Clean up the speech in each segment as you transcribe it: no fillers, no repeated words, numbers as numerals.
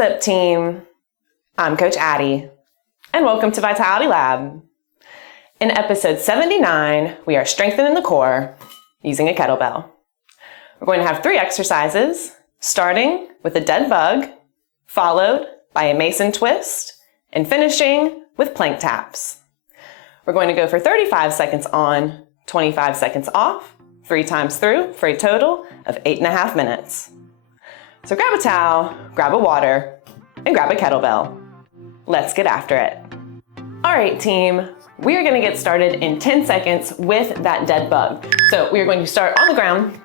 What's up, team? I'm Coach Addie, and welcome to Vitality Lab. In episode 79, we are strengthening the core using a kettlebell. We're going to have 3 exercises, starting with a dead bug, followed by a mason twist, and finishing with plank taps. We're going to go for 35 seconds on, 25 seconds off, 3 times through for a total of 8.5 minutes. So grab a towel, grab a water, and grab a kettlebell. Let's get after it. All right, team, we are going to get started in 10 seconds with that dead bug. So we are going to start on the ground,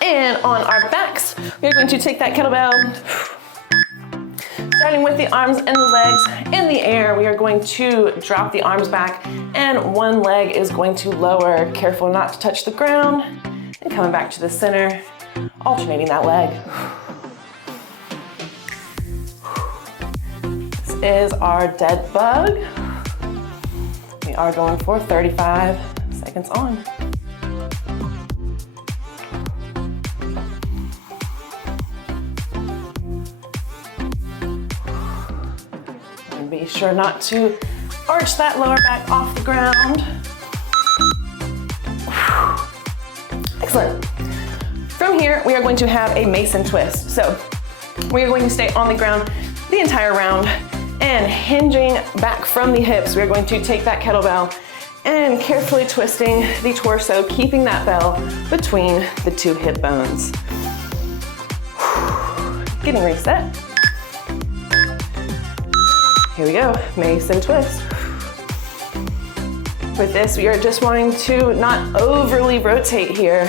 and on our backs, we are going to take that kettlebell, starting with the arms and the legs in the air. We are going to drop the arms back, and one leg is going to lower. Careful not to touch the ground, and coming back to the center, alternating that leg. This is our dead bug. We are going for 35 seconds on. And be sure not to arch that lower back off the ground. Excellent. From here, we are going to have a mason twist. So we are going to stay on the ground the entire round, and hinging back from the hips, we are going to take that kettlebell and carefully twisting the torso, keeping that bell between the 2 hip bones. Getting reset. Here we go, mason twist. With this, we are just wanting to not overly rotate here.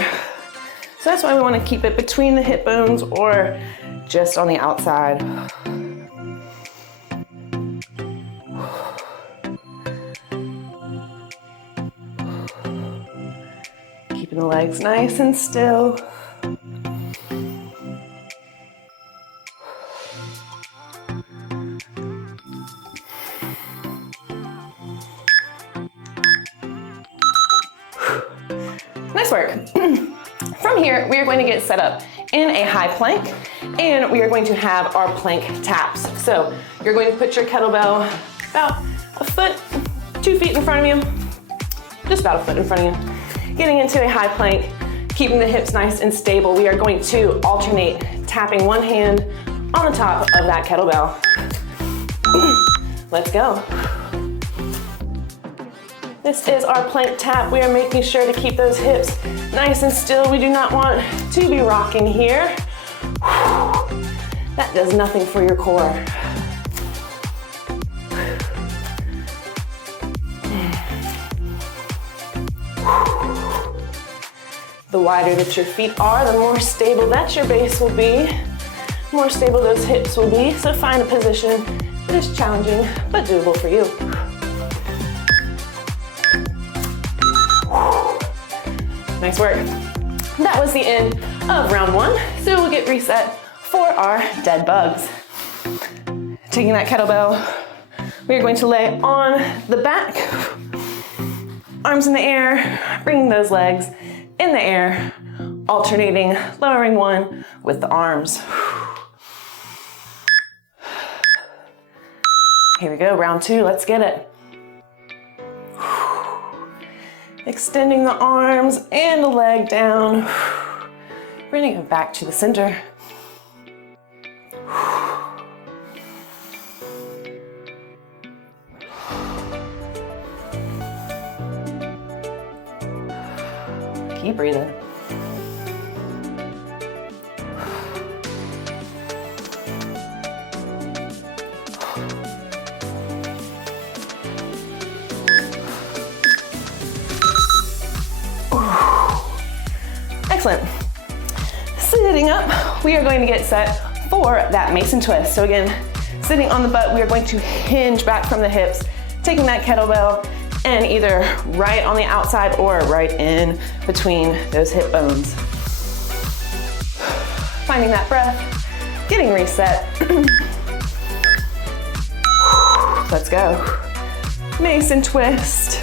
So that's why we want to keep it between the hip bones or just on the outside. Keeping the legs nice and still. Nice work. From here, we are going to get set up in a high plank, and we are going to have our plank taps. So you're going to put your kettlebell about a foot, 2 feet in front of you, just about a foot in front of you. Getting into a high plank, keeping the hips nice and stable. We are going to alternate tapping one hand on the top of that kettlebell. Let's go. This is our plank tap. We are making sure to keep those hips nice and still. We do not want to be rocking here. That does nothing for your core. The wider that your feet are, the more stable that your base will be, the more stable those hips will be. So find a position that is challenging but doable for you. Nice work. That was the end of round 1. So we'll get reset for our dead bugs. Taking that kettlebell, we are going to lay on the back, arms in the air, bringing those legs in the air, alternating, lowering one with the arms. Here we go, round 2, let's get it. Extending the arms and the leg down. Bringing it back to the center. Keep breathing. Excellent. Sitting up, we are going to get set for that mason twist. So again, sitting on the butt, we are going to hinge back from the hips, taking that kettlebell and either right on the outside or right in between those hip bones. Finding that breath, getting reset. Let's go. Mason twist.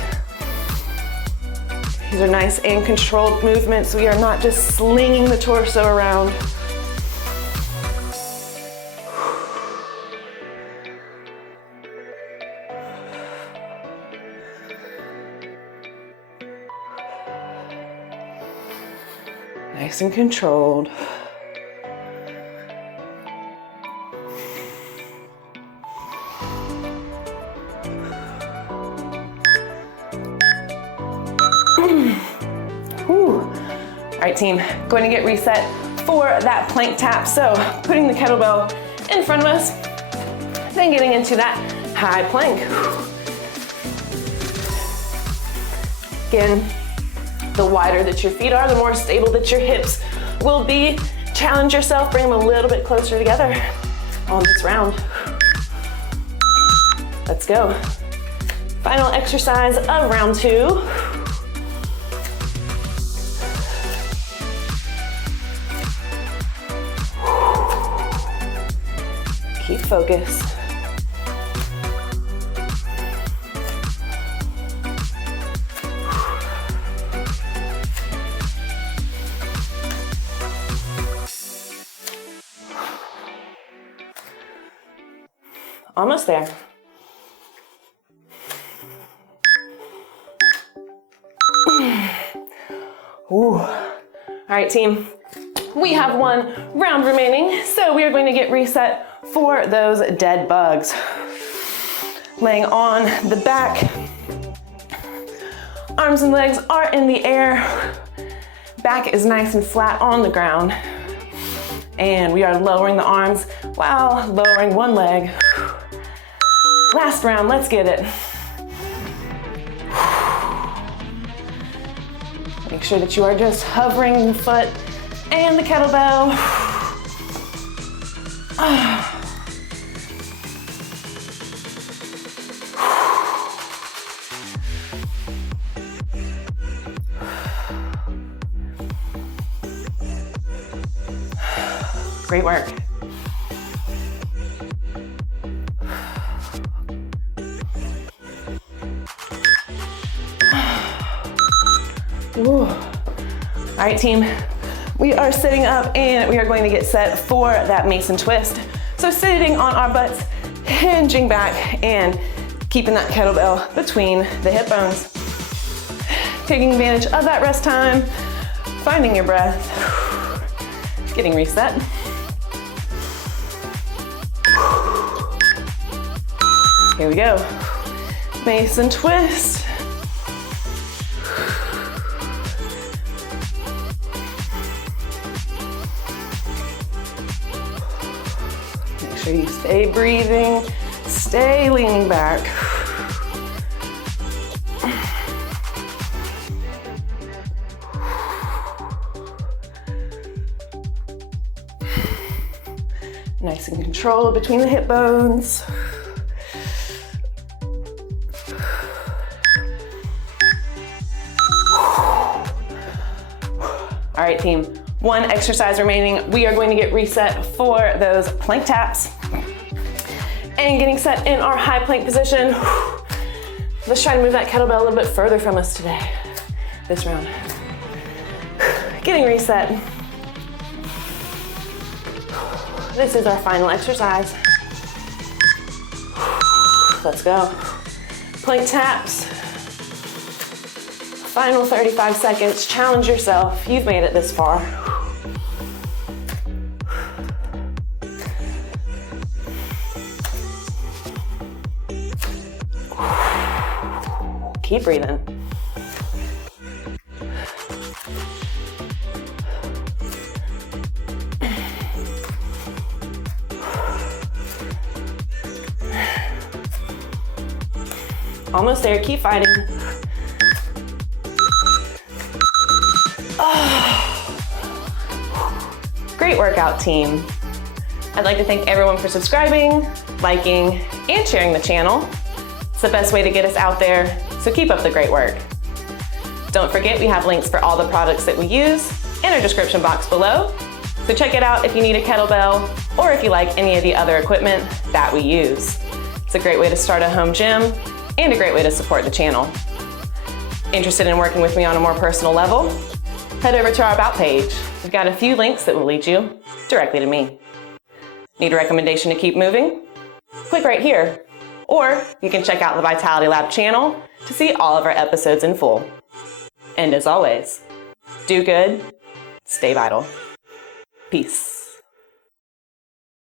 These are nice and controlled movements. We are not just slinging the torso around. Nice and controlled. All right, team, going to get reset for that plank tap. So putting the kettlebell in front of us, then getting into that high plank. Again, the wider that your feet are, the more stable that your hips will be. Challenge yourself, bring them a little bit closer together on this round. Let's go. Final exercise of round 2. Keep focus. Almost there. Ooh. All right, team. We have 1 round remaining, so we are going to get reset for those dead bugs. Laying on the back. Arms and legs are in the air. Back is nice and flat on the ground. And we are lowering the arms while lowering one leg. Last round, let's get it. Make sure that you are just hovering the foot and the kettlebell. Great work. Ooh. All right, team, we are sitting up and we are going to get set for that Mason twist. So sitting on our butts, hinging back and keeping that kettlebell between the hip bones. Taking advantage of that rest time, finding your breath, getting reset. Here we go. Mason twist. Make sure you stay breathing, stay leaning back. Nice and controlled between the hip bones. All right, team, 1 exercise remaining. We are going to get reset for those plank taps and getting set in our high plank position. Let's try to move that kettlebell a little bit further from us today, this round. Getting reset. This is our final exercise. Let's go. Plank taps. Final 35 seconds, challenge yourself. You've made it this far. Keep breathing. Almost there, keep fighting. Great workout, team. I'd like to thank everyone for subscribing, liking, and sharing the channel. It's the best way to get us out there, so keep up the great work. Don't forget we have links for all the products that we use in our description box below, so check it out if you need a kettlebell or if you like any of the other equipment that we use. It's a great way to start a home gym and a great way to support the channel. Interested in working with me on a more personal level? Head over to our About page. We've got a few links that will lead you directly to me. Need a recommendation to keep moving? Click right here. Or you can check out the Vitality Lab channel to see all of our episodes in full. And as always, do good, Stay vital. Peace.